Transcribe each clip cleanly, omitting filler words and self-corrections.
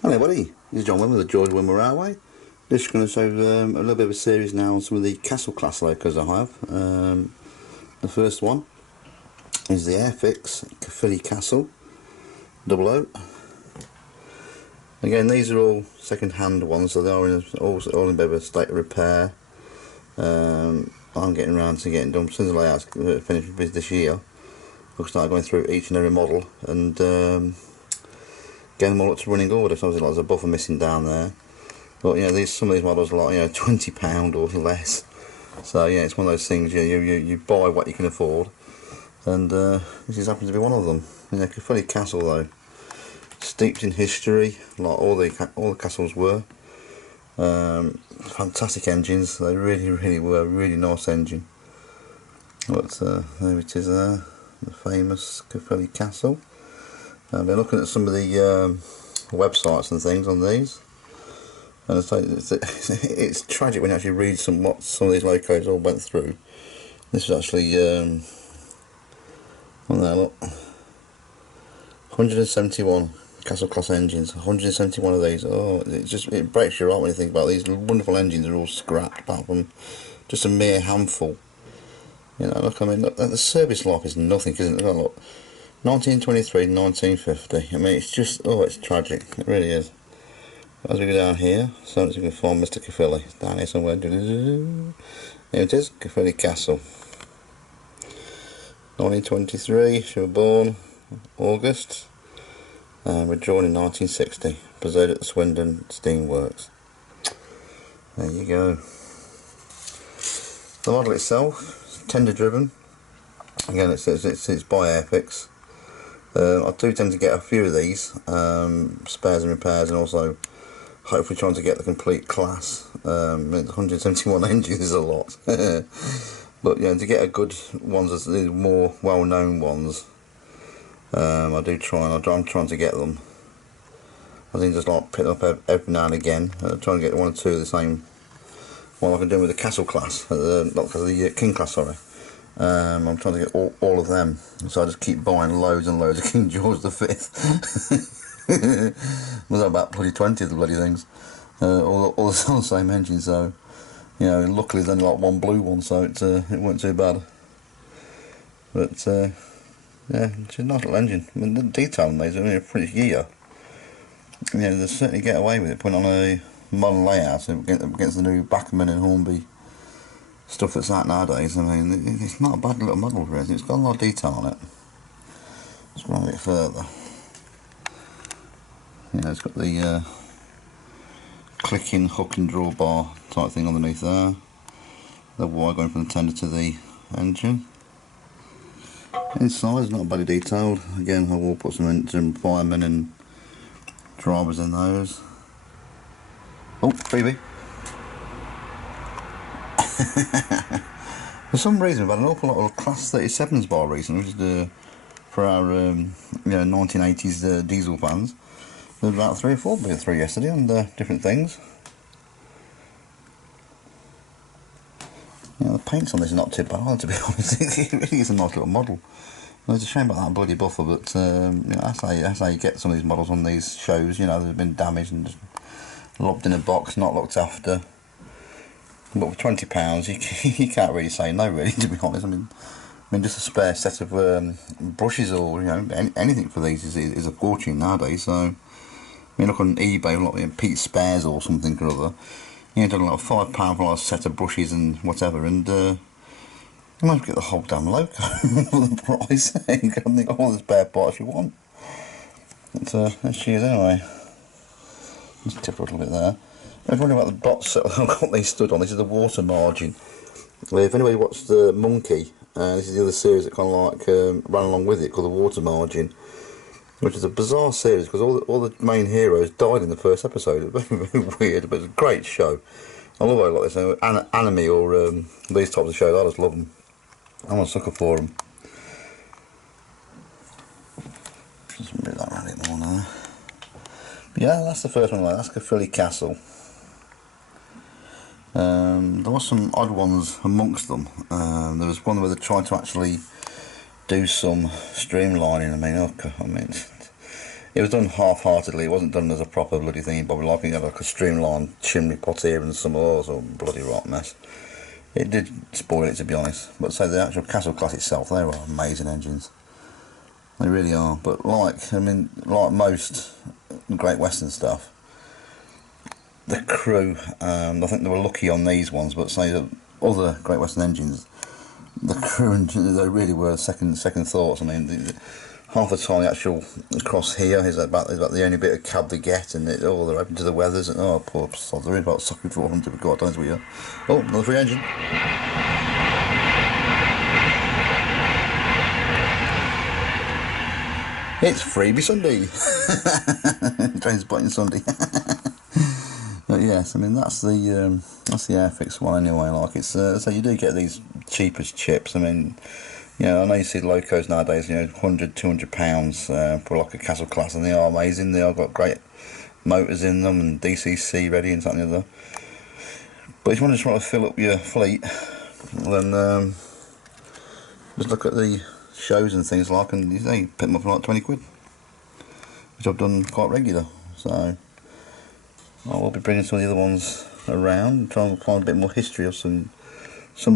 Hello buddy, this is John Wimmer, the George Wimmer Railway. Just going to show a little bit of a series now on some of the castle class locos I have. The first one is the airfix Caerphilly Castle 00. Again, these are all second-hand ones, so they are all in a bit of a state of repair. I'm getting around to getting done. As soon as the layout's finished this year, I'll start going through each and every model and getting them all up to running order. So obviously, like, there's a buffer missing down there, but you know, some of these models are like, you know, £20 or less. So yeah, it's one of those things. You buy what you can afford, and this just happens to be one of them. You know, Caerphilly Castle though, steeped in history, like all the castles were. Fantastic engines. They really were. Really nice engine. But there it is there, the famous Caerphilly Castle. I've been looking at some of the websites and things on these, and it's tragic when you actually read what some of these locos all went through. This is actually on there, look, 171 castle class engines, 171 of these. Oh, it breaks your heart when you think about these wonderful engines are all scrapped, apart from just a mere handful. You know, look, I mean, look, the service life is nothing, isn't it? Look, 1923, 1950. I mean, it's just, oh, it's tragic. It really is. As we go down here, so as you can find Mr. Caerphilly. It's down here somewhere. Here it is, Caerphilly Castle. 1923, she was born August. We're drawn in 1960. Preserved at the Swindon Steam Works. There you go. The model itself is tender driven. Again, it's by airfix. I do tend to get a few of these, spares and repairs, and also hopefully trying to get the complete class. 171 engines is a lot. But yeah, to get a good ones, the more well-known ones, I do try, and I'm trying to get them. I think just like pick them up every now and again. Trying to get one or two of the same one like I'm doing with the castle class, not the king class, sorry. I'm trying to get all of them, so I just keep buying loads and loads of King George V. There's about bloody 20 of the bloody things, all the same engine. So you know, luckily there's only like one blue one, so it wasn't too bad. But yeah, it's a nice little engine. I mean, the detail on these are really pretty gear. You know, they certainly get away with it, putting on a modern layout against the new Backerman and Hornby stuff that's out nowadays. I mean, it's not a bad little model for it. It's got a lot of detail on it. Let's run a bit further. You know, it's got the clicking hook and drawbar type thing underneath there. The wire going from the tender to the engine. Inside is not badly detailed. Again, I will put some firemen and drivers in those. Oh, freebie. For some reason, I've had an awful lot of Class 37s bar recently, which is for our 1980s diesel fans. There was about 3 or 4 through yesterday on different things. Yeah, the paints on this is not too bad, to be honest. It really is a nice little model. It's a shame about that bloody buffer, but you know, that's how you get some of these models on these shows. You know, they've been damaged and just locked in a box, not looked after. But for £20, you can't really say no, really, to be honest. I mean, just a spare set of brushes, or you know, anything for these is a fortune nowadays. So, I mean, look on eBay, like Pete Spares or something or other. You know, like £5 for a set of brushes and whatever, and you might get the whole damn loco for the price. You can think all the spare parts you want. But there she is anyway. Let's tip her a little bit there. I was wondering about the box that I've got these stood on. This is the water margin. If anybody watched the Monkey, this is the other series that kind of like ran along with it, called the Water Margin, which is a bizarre series because all the main heroes died in the first episode. It was very weird, but it's a great show. I love it like this. Anime or these types of shows, I just love them. I'm a sucker for them. Just move that around a bit more now. But yeah, that's the first one. That's Caerphilly Castle. There was some odd ones amongst them. There was one where they tried to actually do some streamlining. I mean, It was done half-heartedly. It wasn't done as a proper bloody thing. But like you had like a streamlined chimney pot here and some others, or bloody rot mess. It did spoil it, to be honest. But so the actual Castle Class itself, they were amazing engines. They really are. But like most Great Western stuff, the crew, I think they were lucky on these ones. But say the other Great Western engines, the crew engines, they really were second thoughts. I mean, half the time the actual cross here is about the only bit of cab they get, and they're open to the weathers. And oh, poor sods, they're really about sucking for 100. We've got, don't we? Oh, another free engine. It's Freebie Sunday. Train's Button Sunday. But yes, I mean that's the airfix one anyway. Like it's so you do get these cheap as chips. I mean, you know, I know you see locos nowadays, you know, £100, £200 for like a Castle Class, and they are amazing. They are got great motors in them and DCC ready and something like that. But if you want to fill up your fleet, then just look at the shows and things like, and you say pick them up for like 20 quid, which I've done quite regular. So I will be bringing some of the other ones around and trying to find a bit more history of some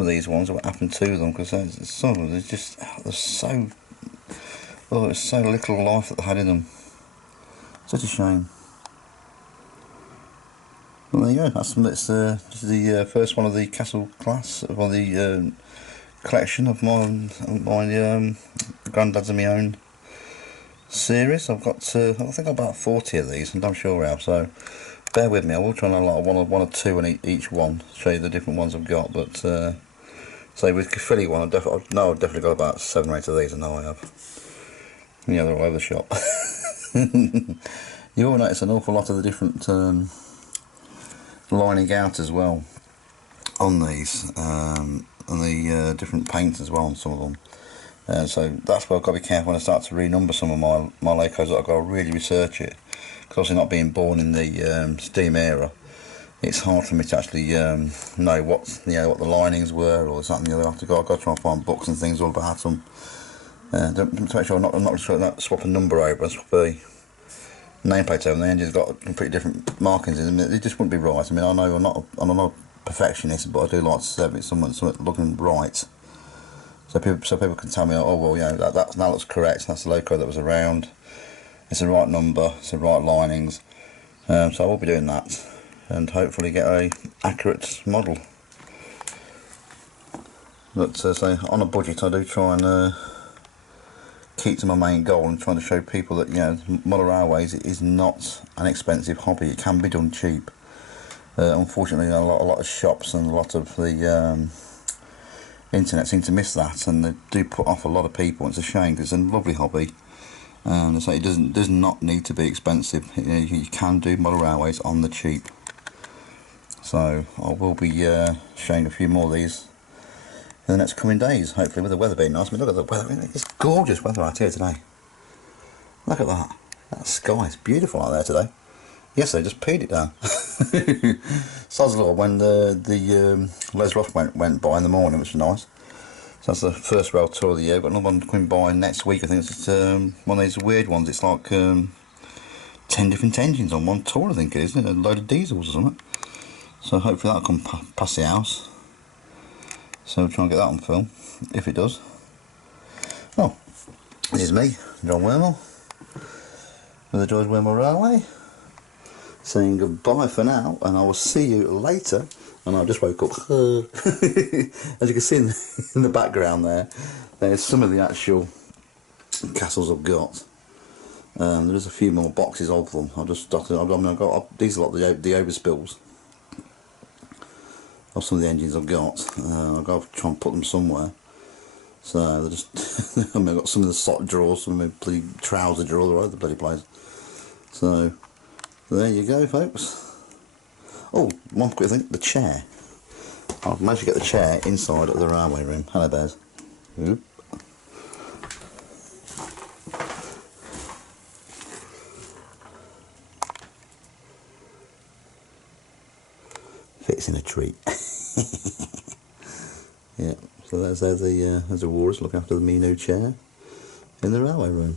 of these ones, what happened to them, because some of them, there's so little life that they had in them. Such a shame. Well, there you go. This is the first one of the Castle Class, of the collection of my granddads and my own series. I've got I think about 40 of these, and I'm sure I have. So bear with me. I will try and like one or two in each one, show you the different ones I've got. But so with Caerphilly one, I've definitely got about 7 or 8 of these. I know I have. Yeah, they're all over the shop. You will notice an awful lot of the different lining out as well on these, and the different paints as well on some of them. So that's where I've got to be careful when I start to renumber some of my locos. I've got to really research it, because obviously not being born in the steam era, it's hard for me to actually know what the linings were or something. I've got to try and find books and things all about them. To make sure I'm not trying to swap a number over and swap a nameplate over. The engine's got completely different markings in them. It just wouldn't be right. I mean, I know I'm not a perfectionist, but I do like to have something looking right. So people can tell me, oh well, you know, that looks correct. That's the loco that was around. It's the right number. It's the right linings. So I will be doing that, and hopefully get a accurate model. But so on a budget, I do try and keep to my main goal, and trying to show people that, you know, model railways is not an expensive hobby. It can be done cheap. Unfortunately, a lot of shops and a lot of the internet seem to miss that, and they do put off a lot of people. It's a shame, because it's a lovely hobby, and so it does not need to be expensive. You can do model railways on the cheap. So I will be showing a few more of these in the next coming days, hopefully with the weather being nice. I mean, look at the weather. It's gorgeous weather out here today. Look at that. That sky is beautiful out there today. Yes, they just peed it down. Sods law, when the Les Ross went by in the morning, which was nice. So that's the first rail tour of the year. We've got another one coming by next week. I think it's one of these weird ones. It's like 10 different engines on one tour, I think it is, isn't it? A load of diesels or something. So hopefully that'll come past the house. So we'll try and get that on film, if it does. Oh, this is me, John Wormel, with the Joy's Wormel Railway, saying goodbye for now, and I will see you later. And I just woke up. As you can see in the background there's some of the actual castles I've got. There's a few more boxes of them. I've got these are like the overspills of some of the engines I've got. I've got to try and put them somewhere. So they're just I mean, I've got some of the sock drawers, some of my bloody trouser drawers all over the bloody place. So there you go, folks. Oh, one quick thing, the chair. I've managed to get the chair inside of the railway room. Hello, bears. Oop. Fits in a tree. Yeah, so there's the Walrus looking after the me new chair in the railway room.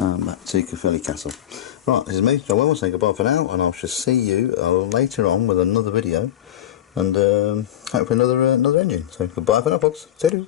back to Caerphilly Castle. Right, this is me, John Wilmore, saying goodbye for now, and I shall see you later on with another video, and hopefully another engine. So goodbye for now, folks. See you.